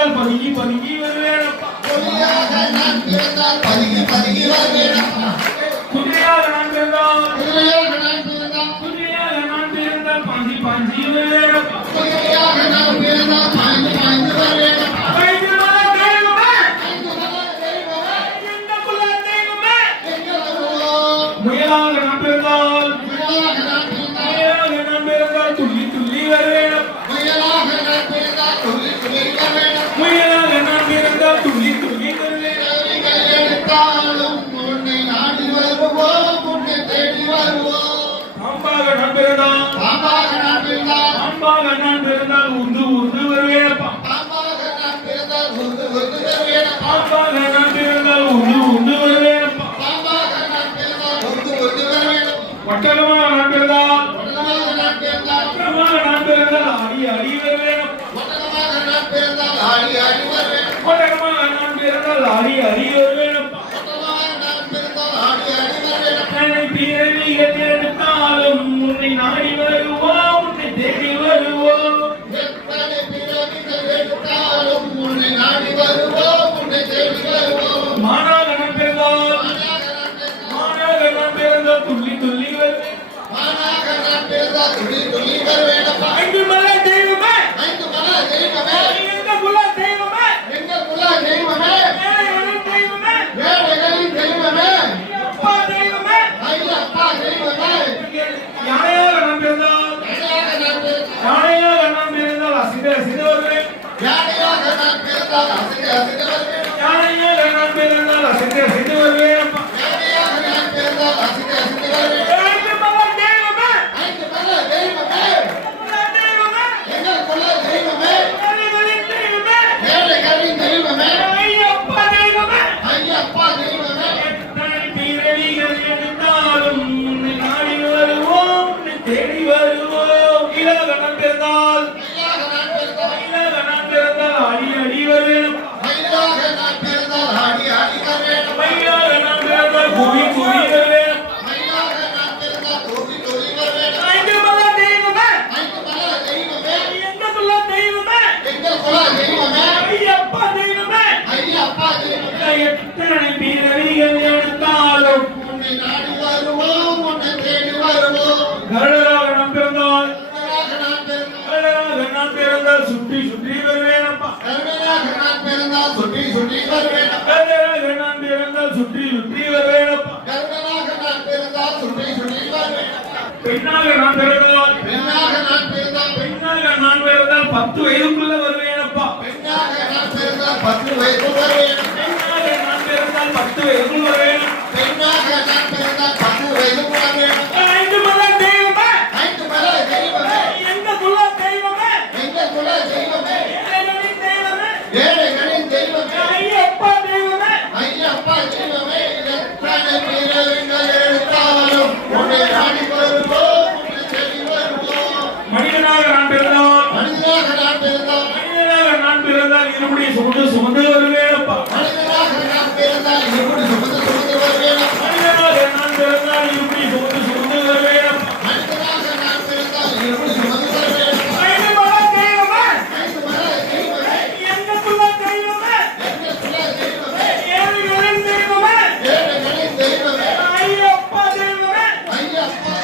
பிறந்தால் பதுங்கி பதுங்கி வருவேனப்பா. புலியாக நான் பிறந்தால் பதுங்கி பதுங்கி வருவேனப்பா. குதிரையாக நான் பிறந்தால் குதிரையாக நான் பிறந்தால் குதிரையாக நான் பிறந்தால் பாஞ்சி பாஞ்சி வருவேனப்பா. குதிரையாக நான் பிறந்தால் பாய்ந்து பாய்ந்து வருவேனப்பா. ஐந்து மலை தெய்வமே, ஐந்து மலை தெய்வமே, எந்த குல தெய்வமே, எங்கள் அருளால் முயலாக நான் பிறந்தால் முயலாக நான் பிறந்தால் முயலாக நான் பிறந்தால் துள்ளி துள்ளி வருவேனப்பா. முயலாக நான் பிறந்தால் துள்ளி துள்ளி வருவேனப்பா. முயலாக நான் பிறந்தால் துள்ளி துள்ளி வருவேனப்பா. தேடிகள் எடுத்தாலும் உன்னை நாடி வருவோம், உன்னை தேடி வருவோம். பாம்பாக நான் பிறந்தால் பாம்பாக நான் பிறந்தால் பாம்பாக நான் பிறந்தால் உந்து உந்து வருவேனப்பா. பாம்பாக நான் பிறந்தால் உந்து உந்து வருவேனப்பா. பாம்பாக நான் பிறந்தால் உந்து உந்து வருவேனப்பா. பாம்பாக நான் பிறந்தால் உந்து உந்து வருவேனப்பா. ஒட்டகமாக நான் பிறந்தால் ஒட்டகமாக நான் பிறந்தால் ஒட்டகமாக நான் பிறந்தால் அடி அடி வருவேனப்பா. ஒட்டகமாக நான் பிறந்தால் ஆடி ஆடி வருவேனப்பா. ஒட்டகமாக நான் பிறந்தால் அடி அடி வருவேனப்பா. ஒட்டகமாக நான் பிறந்தால் ஆடி ஆடி வருவேனப்பா. என்னை பிறவிகள் எடுத்தாலும் உன்னை நாடி வருவோம், உன்னை தேடி வருவோம். எத்தனை பிறவிகள் எடுத்தாலும் உன்னை நாடி வருவோம், உன்னை தேடி வருவோம். மானாக நான் பிறந்தால் மானாக நான் பிறந்தால் துள்ளி துள்ளி வருவேன். மானாக நான் பிறந்தால் துள்ளி துள்ளி வருவேனப்பா. ஐந்து மலை தெய்வமே, ஐந்து மலை தெய்வமே, எந்த குல தெய்வமே, எங்கள் குல தெய்வமே, ஏழைகளின் தெய்வமே, ஏழைகளின் தெய்வமே, அப்பா தெய்வமே. ஐயப்பா தெய்வமே. யானையாக நான் பிறந்தால் யானையாக நான் பிறந்தால் யானையாக நான் பிறந்தால் அசித அசித வருவேன். யானையாக நான் பிறந்தால் அசைக்க அசைக்க வருவேன். யானையாக நான் பிறந்தால் அசித அசித வருவேனப்பா. யானையாக நான் பிறந்தால் அசைக்க அசைக்க வருவேன். ஐந்து மலை தெய்வமே, ஐந்து மலை தெய்வமே, குல தெய்வமே, எங்கள் குல தெய்வமே, ஏழைகளின் தெய்வமே, ஏழைகளின் தெய்வமே, ஐயப்பா தெய்வமே. ஐயப்பா தெய்வமே. எத்தனை பிறவிகள் எடுத்தாலும் உன்னை நாடி வருவோம், உன்னை தேடி வருவோம். இலாக நான் பிறந்தால் ஐயாக நான் பிறந்தால் இலாக நான் பிறந்தால் அடி அடி வருவேனப்பா. ஐயாக நான் பிறந்தால் ஆடி ஆடி வருவேனப்பா. ஐயாக நான் பிறந்தால் குவி குவி வருவேனப்பா. ஐயாக நான் பிறந்தால் தோவி தோவி வருவேனப்பா. ஐந்து மலை தெய்வமே, ஐந்து மலை தெய்வமே, எந்த குல தெய்வமே, எங்கள் குல தெய்வமே, ஐயப்பா தெய்வமே. ஐயப்பா தெய்வமே. எத்தனை பிறவிகள் எடுத்தாலும் உன்னை நாடி வருவோம், உன்னை தேடி வருவோம். கருடராக நான் பிறந்தால் கருணாக நான் பிறந்தால் கருடராக நான் பிறந்தால் சுற்றி சுற்றி வருவேனப்பா. கருணாக நான் பிறந்தால் சுற்றி சுற்றி வருவேனப்பா. கருடராக நான் பிறந்தால் சுற்றி சுற்றி வருவேனப்பா. கருணாக நான் பிறந்தால் சுற்றி சுற்றி வருவேனப்பா. பெண்ணாக நான் பிறந்தால் பெண்ணாக நான் பிறந்தால் பெண்ணாக நான் பிறந்தால் 10 வயதுக்குள்ள வருவேனப்பா. பெண்ணாக நான் பிறந்தால் 10 வயது வருவேனப்பா. பெண்ணாக நான் பிறந்தால் 10 வயதுக்குள் வருவேனப்பா. பெண்ணாக நான் பிறந்தால் 10 வயது வருவேனப்பா. ஐந்து மலை தெய்வமே, ஐந்து மலை தெய்வமே, எந்த குல தெய்வமே, எங்கள் குல தெய்வமே, ஏழைகளின் தெய்வமே, ஏழைகளின் தெய்வமே, ஐயப்பா தெய்வமே. ஐயப்பா தெய்வமே. எத்தனை பிறவிகள் எடுத்தாலும் உன்னை நாடி வருவோம், உன்னை தேடி வருவோம். மனிதனாக நான் பிறந்தால் மனிதனாக நான் பிறந்தால் மனிதனாக நான் பிறந்தால் இருமுடி சுமந்து சுமந்து வருவேனப்பா. மனிதனாக நான் பிறந்தால் எப்படி சுமந்து சுமந்து வருவேனப்பா. மனிதனாக நான் பிறந்தால் இருமுடி சுமந்து சுமந்து வருவேனப்பா. மனிதனாக நான் பிறந்தால் எப்படி சுமந்து வருவேனப்பா. ஐந்து மலை தெய்வமே, ஐந்து மலை தெய்வமே, எந்த குல தெய்வமே, எங்கள் குல தெய்வமே, ஏழைகளின் தெய்வமே, ஏழைகளின் தெய்வமே, ஐயப்பா தெய்வமே. Ayyappa.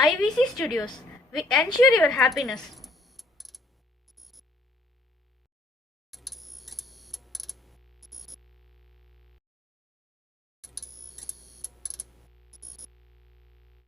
IVC Studios. We ensure your happiness.